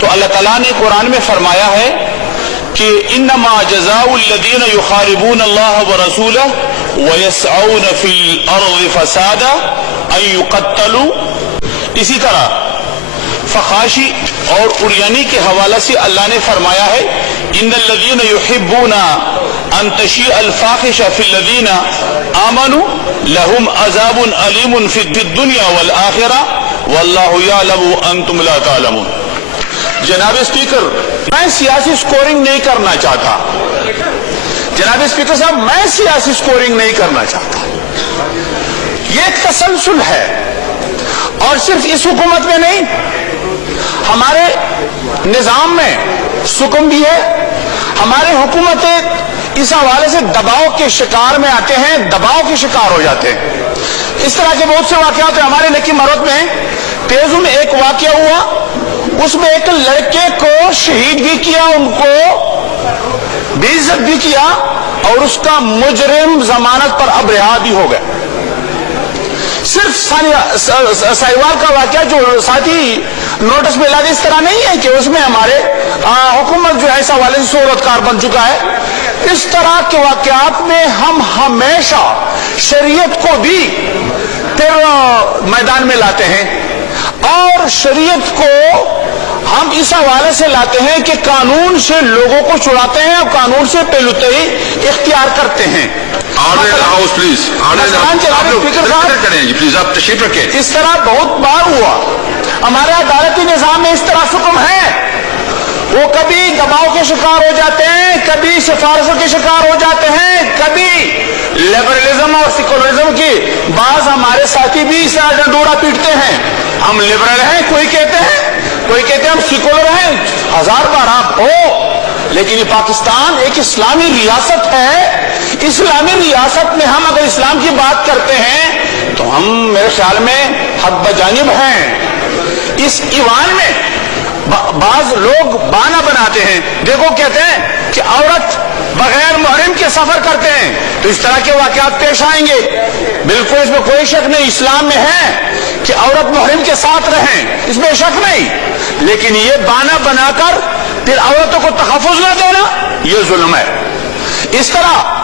تو اللہ تعالیٰ نے قرآن میں فرمایا ہے کہ انما جزاء الذین یحاربون اللہ ورسولہ ویسعون فی الارض فسادا ان یقتلوا. اسی طرح فخاشی اور اریانی کے حوالہ سے اللہ نے فرمایا ہے ان الذین یحبون ان تشیع الفاحشہ فی الذین آمنوا لهم عذاب علیم فی الدنیا والآخرہ واللہ یعلم انتم لا تعلمون. جناب اسپیکر، میں سیاسی سکورنگ نہیں کرنا چاہتا. جناب اسپیکر صاحب، میں سیاسی سکورنگ نہیں کرنا چاہتا. یہ ایک تسلسل ہے، اور صرف اس حکومت میں نہیں، ہمارے نظام میں سکم بھی ہے. ہمارے حکومتیں اس حوالے سے دباؤ کے شکار میں آتے ہیں، دباؤ کے شکار ہو جاتے ہیں. اس طرح کے بہت سے واقعات ہیں. ہمارے لکی مرود میں تیزو میں ایک واقعہ ہوا، اس میں ایک لڑکے کو شہید بھی کیا، ان کو بے عزت بھی کیا، اور اس کا مجرم ضمانت پر اب رہا بھی ہو گیا. صرف سائیوال کا واقعہ جو ساتھی نوٹس میں لا دے، اس طرح نہیں ہے کہ اس میں ہمارے حکومت جو ہے اس حوالے سے صورتکار بن چکا ہے. اس طرح کے واقعات میں ہم ہمیشہ شریعت کو بھی میدان میں لاتے ہیں، اور شریعت کو ہم اس حوالے سے لاتے ہیں کہ قانون سے لوگوں کو چھڑاتے ہیں اور قانون سے پہلوتئی اختیار کرتے ہیں. اس طرح بہت بار ہوا. ہمارے عدالتی نظام میں اس طرح حکم ہے، وہ کبھی دباؤ کے شکار ہو جاتے ہیں، کبھی سفارشوں کے شکار ہو جاتے ہیں، کبھی لبرلزم اور سیکولرزم کی. بعض ہمارے ساتھی بھی اس طرح ڈنڈورا پیٹتے ہیں، ہم لبرل ہیں، کوئی کہتے ہیں ہم سیکولر ہیں. ہزار بار آپ ہو، لیکن یہ پاکستان ایک اسلامی ریاست ہے. اسلامی ریاست میں ہم اگر اسلام کی بات کرتے ہیں تو ہم میرے خیال میں حد بجانب ہیں. اس ایوان میں بعض لوگ بہانہ بناتے ہیں. دیکھو، کہتے ہیں کہ عورت بغیر محرم کے سفر کرتے ہیں تو اس طرح کے واقعات پیش آئیں گے. بالکل اس میں کوئی شک نہیں، اسلام میں ہے کہ عورت محرم کے ساتھ رہیں، اس میں شک نہیں. لیکن یہ بہانہ بنا کر پھر عورتوں کو تحفظ نہ دینا، یہ ظلم ہے. اس طرح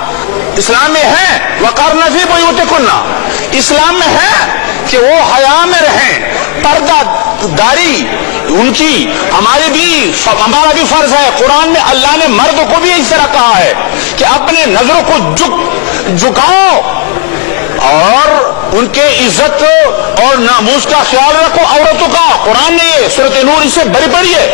اسلام میں ہے وقرن فی بیوتکن، اسلام میں ہے کہ وہ حیا میں رہیں، پردہ داری ان کی ہمارا بھی فرض ہے. قرآن میں اللہ نے مرد کو بھی اس طرح کہا ہے کہ اپنے نظروں کو جھکاؤ اور ان کے عزت اور ناموس کا خیال رکھو عورتوں کا. قرآن نے یہ سورۃ نور اس سے بڑی پڑی ہے.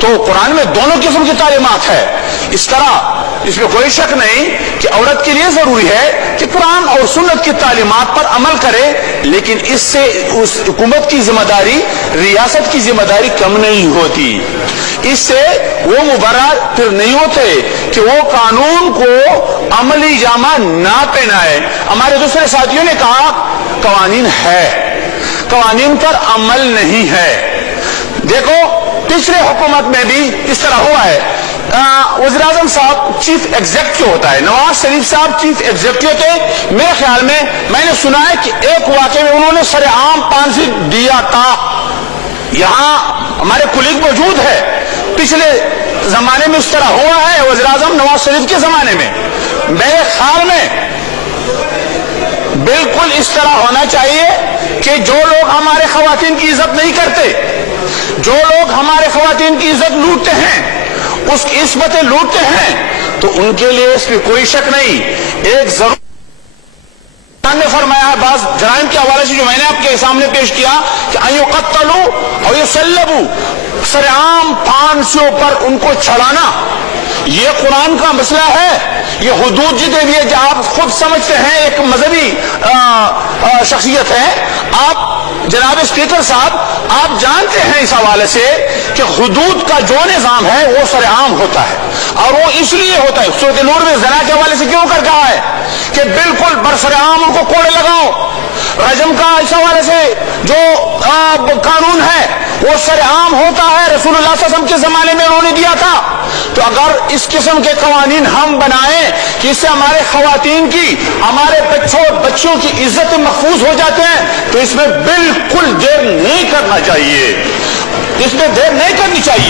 تو قرآن میں دونوں قسم کی تعلیمات ہے. اس طرح اس میں کوئی شک نہیں کہ عورت کے لیے ضروری ہے کہ قرآن اور سنت کی تعلیمات پر عمل کرے، لیکن اس سے اس حکومت کی ذمہ داری، ریاست کی ذمہ داری کم نہیں ہوتی. اس سے وہ مبرر پھر نہیں ہوتے کہ وہ قانون کو عملی جامہ نہ پہنائے. ہمارے دوسرے ساتھیوں نے کہا قوانین ہے، قوانین پر عمل نہیں ہے. دیکھو پچھلے حکومت میں بھی اس طرح ہوا ہے. وزیر اعظم صاحب چیف ایگزیکٹو ہوتا ہے، نواز شریف صاحب چیف ایگزیکٹو تھے. میرے خیال میں نے سنا ہے کہ ایک واقعے میں انہوں نے سر عام پانسی دیا تھا. یہاں ہمارے کلیگ موجود ہے، پچھلے زمانے میں اس طرح ہوا ہے وزیر اعظم نواز شریف کے زمانے میں. میرے خیال میں بالکل اس طرح ہونا چاہیے کہ جو لوگ ہمارے خواتین کی عزت نہیں کرتے، جو لوگ ہمارے خواتین کی عزت لوٹتے ہیں، اس کی عصمتیں لوٹتے ہیں، تو ان کے لیے اس میں کوئی شک نہیں. ایک ضرور نے فرمایا ہے بعض جرائم کے حوالے سے جو میں نے آپ کے سامنے پیش کیا کہ یقتلوا اور یصلبوا، سر عام پھانسیوں پر ان کو چڑھانا، یہ قرآن کا مسئلہ ہے. یہ حدود جتنے بھی ہے، آپ خود سمجھتے ہیں ایک مذہبی شخصیت ہے آپ. جناب اسپیکر صاحب، آپ جانتے ہیں اس حوالے سے کہ حدود کا جو نظام ہے وہ سر عام ہوتا ہے، اور وہ اس لیے ہوتا ہے. سورۃ نور میں زنا کے حوالے سے کیوں کر کہا ہے کہ بالکل برسر عام ان کو کوڑے لگاؤ. رجم کا اس حوالے سے جو قانون ہے وہ سر عام ہوتا ہے، رسول اللہ صلی اللہ علیہ وسلم کے زمانے میں انہوں نے دیا تھا. تو اگر اس قسم کے قوانین ہم بنائیں کہ اس سے ہمارے خواتین کی، ہمارے بچوں کی عزت محفوظ ہو جاتے ہیں، تو اس میں بالکل دیر نہیں کرنا چاہیے، اس میں دیر نہیں کرنی چاہیے.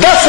10